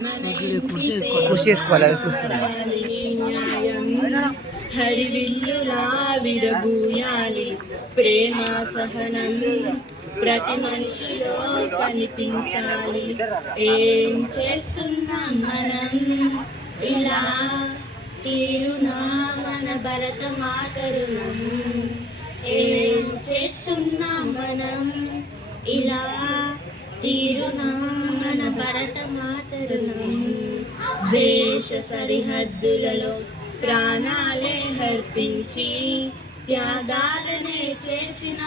కృషి చేసుకోవాలి, అది చూస్తున్నాను. హరివిల్లులా విరబూయాలి ప్రేమ సహనం ప్రతి మనిషిలో కనిపించాలి. ఏం చేస్తున్నాం మనం ఇలా తీరునా మన భరత మాతరుణం? ఏం చేస్తున్నాం మనం ఇలా తీరునా మన భరత మాతరుణం? దేశ సరిహద్దులలో ప్రాణాలే అర్పించి త్యాగాలనే చేసిన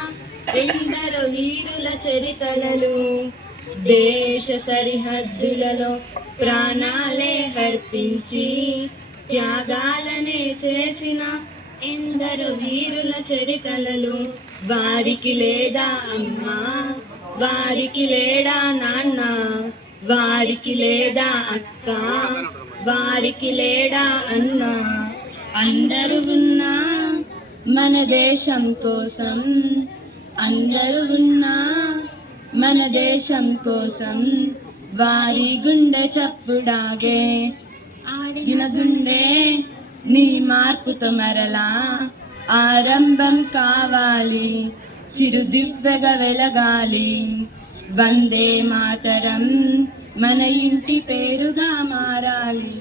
ఎందరో వీరుల చరితలలో, దేశ సరిహద్దులలో ప్రాణాలే అర్పించి త్యాగాలనే చేసిన ఎందరో వీరుల చరితలలో, వారికి లేదా అమ్మా, వారికి లేడా నాన్న, వారికి లేదా అక్క, వారికి లేడా అన్న, అందరూ ఉన్నా మన దేశం కోసం, అందరూ ఉన్నా మన దేశం కోసం, వారి గుండె చప్పుడాగే ఆడిన గుండె నీ మార్పుతో మరలా ఆరంభం కావాలి, చిరుదివ్వెగా వెలగాలి. వందే మాతరం మన ఇంటి పేరుగా మారాలి,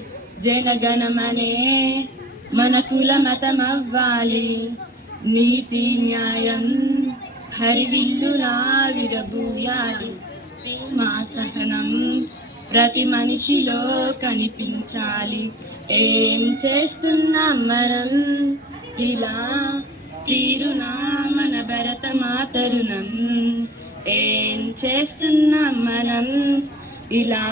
జనగణమనే మన కుల మతం అవ్వాలి. నీతి న్యాయం హరివిల్లులా విరబూయాలి, మా సహనం ప్రతి మనిషిలో కనిపించాలి. ఏం చేస్తున్నాం మనం ఇలా తీరునా మన భరత మాతరుణం? ఏం చేస్తున్నాం మనం ఇలా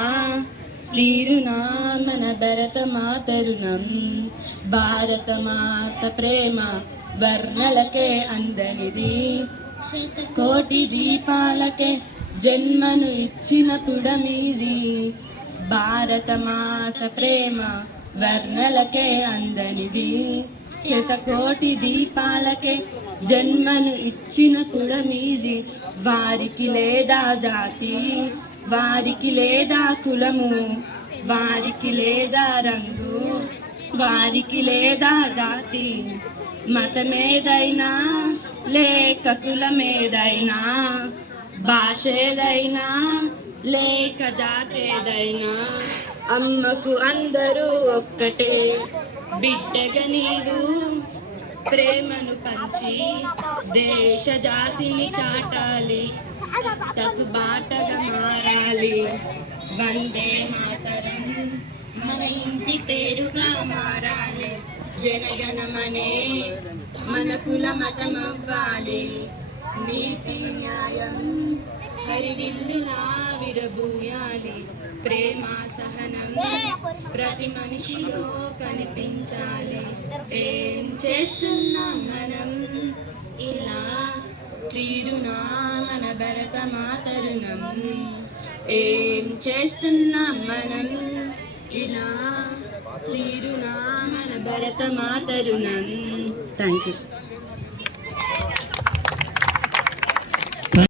తీరునా మన భరత మాతరుణం? భారత మాత ప్రేమ వర్ణలకే అందనిది, కోటి దీపాలకే జన్మను ఇచ్చిన పుడమిది. భారత మాత ప్రేమ వర్ణలకే అందనిది, శతకోటి దీపాలకే జన్మను ఇచ్చిన పుడమిది. వారికి లేదా జాతి, వారికి లేదా కులము, వారికి లేదా రంగు, వారికి లేదా జాతి, మతమేదైనా లేక కులమేదైనా, భాషేదైనా లేక జాతేదైనా, అమ్మకు అందరూ ఒక్కటే బిడ్డగా నీవు ప్రేమను పంచి దేశ జాతిని చాటాలి, తగు బాటగా మారాలి. వందే మాతరం మన ఇంటి పేరుగా మారాలి, జనగణమనే మన కుల మతం అవ్వాలి. నీతి న్యాయం హరివిల్లులా విరబూయాలి, ప్రేమ సహనం ప్రతి మనిషిలో కనిపించాలి. ఏం చేస్తున్నాం మనం ఇలా తీరునా మన భరత మాతరుణం? ఏం చేస్తున్నాం మనం ఇలా తీరునా మన భరత మాతరుణం? Thank you.